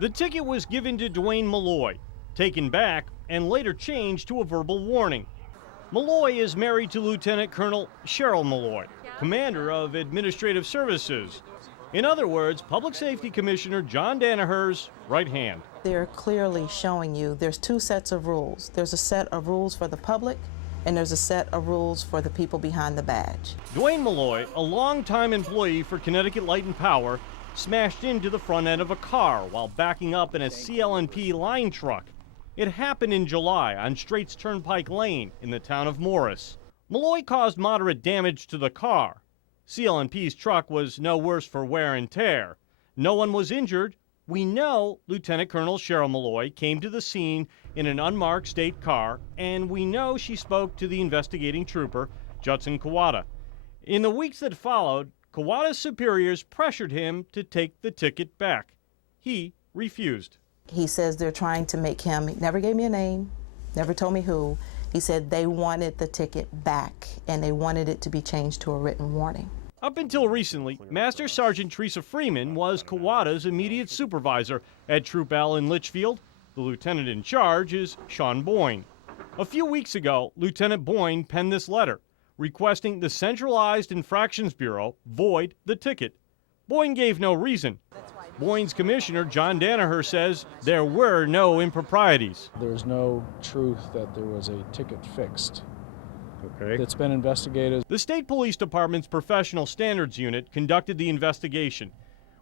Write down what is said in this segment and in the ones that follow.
The ticket was given to Dwayne Malloy, taken back, and later changed to a verbal warning. Malloy is married to Lieutenant Colonel Cheryl Malloy, commander of Administrative Services. In other words, Public Safety Commissioner John Danaher's right hand. They're clearly showing you there's two sets of rules. There's a set of rules for the public, and there's a set of rules for the people behind the badge. Dwayne Malloy, a longtime employee for Connecticut Light and Power, smashed into the front end of a car while backing up in a CL&P line truck. It happened in July on Straits Turnpike Lane in the town of Morris. Malloy caused moderate damage to the car. CL&P's truck was no worse for wear and tear. No one was injured. We know Lieutenant Colonel Cheryl Malloy came to the scene in an unmarked state car, and we know she spoke to the investigating trooper, Judson Kawada. In the weeks that followed, Kawada's superiors pressured him to take the ticket back. He refused. He says they're trying to make him, he never gave me a name, never told me who. He said they wanted the ticket back and they wanted it to be changed to a written warning. Up until recently, Master Sergeant Teresa Freeman was Kawada's immediate supervisor at Troop L in Litchfield. The lieutenant in charge is Sean Boyne. A few weeks ago, Lieutenant Boyne penned this letter, requesting the Centralized Infractions Bureau void the ticket. Boyne gave no reason. Boyne's commissioner, John Danaher, says there were no improprieties. There's no truth that there was a ticket fixed. Okay. It's been investigated. The State Police Department's Professional Standards Unit conducted the investigation.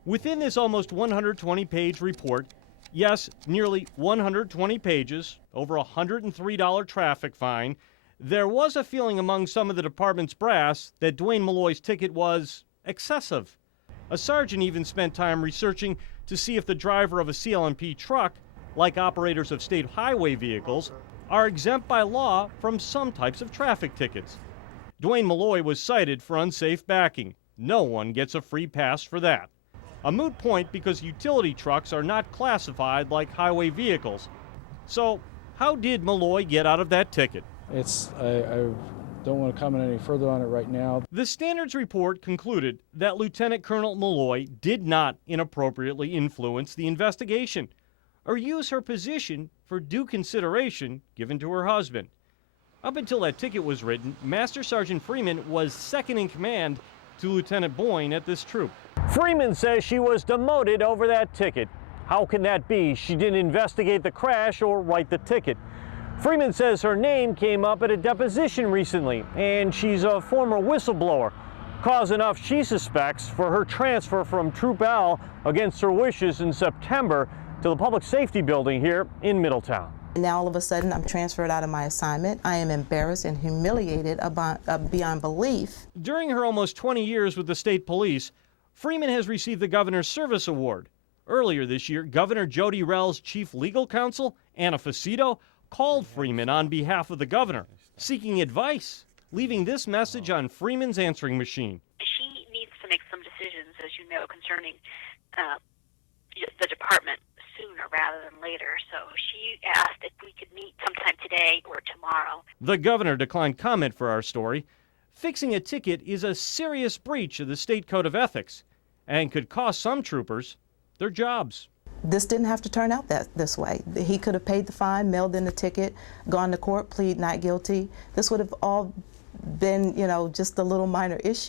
Within this almost 120-page report, yes, nearly 120 pages, over a $103 traffic fine, there was a feeling among some of the department's brass that Dwayne Malloy's ticket was excessive. A sergeant even spent time researching to see if the driver of a CL&P truck, like operators of state highway vehicles, are exempt by law from some types of traffic tickets. Dwayne Malloy was cited for unsafe backing. No one gets a free pass for that. A moot point because utility trucks are not classified like highway vehicles. So, how did Malloy get out of that ticket? I don't want to comment any further on it right now. The standards report concluded that Lieutenant Colonel Malloy did not inappropriately influence the investigation or use her position for due consideration given to her husband. Up until that ticket was written, Master Sergeant Freeman was second in command to Lieutenant Boyne at this troop. Freeman says she was demoted over that ticket. How can that be? She didn't investigate the crash or write the ticket. Freeman says her name came up at a deposition recently, and she's a former whistleblower. Cause enough, she suspects, for her transfer from Troop L against her wishes in September to the Public Safety Building here in Middletown. Now all of a sudden I'm transferred out of my assignment. I am embarrassed and humiliated beyond belief. During her almost 20 years with the state police, Freeman has received the Governor's Service Award. Earlier this year, Governor Jody Rell's chief legal counsel, Anna Faceto, called Freeman on behalf of the governor, seeking advice, leaving this message on Freeman's answering machine. She needs to make some decisions, as you know, concerning the department sooner rather than later. So she asked if we could meet sometime today or tomorrow. The governor declined comment for our story. Fixing a ticket is a serious breach of the state code of ethics and could cost some troopers their jobs. This didn't have to turn out this way. He could have paid the fine, mailed in the ticket, gone to court, plead not guilty. This would have all been, just a little minor issue.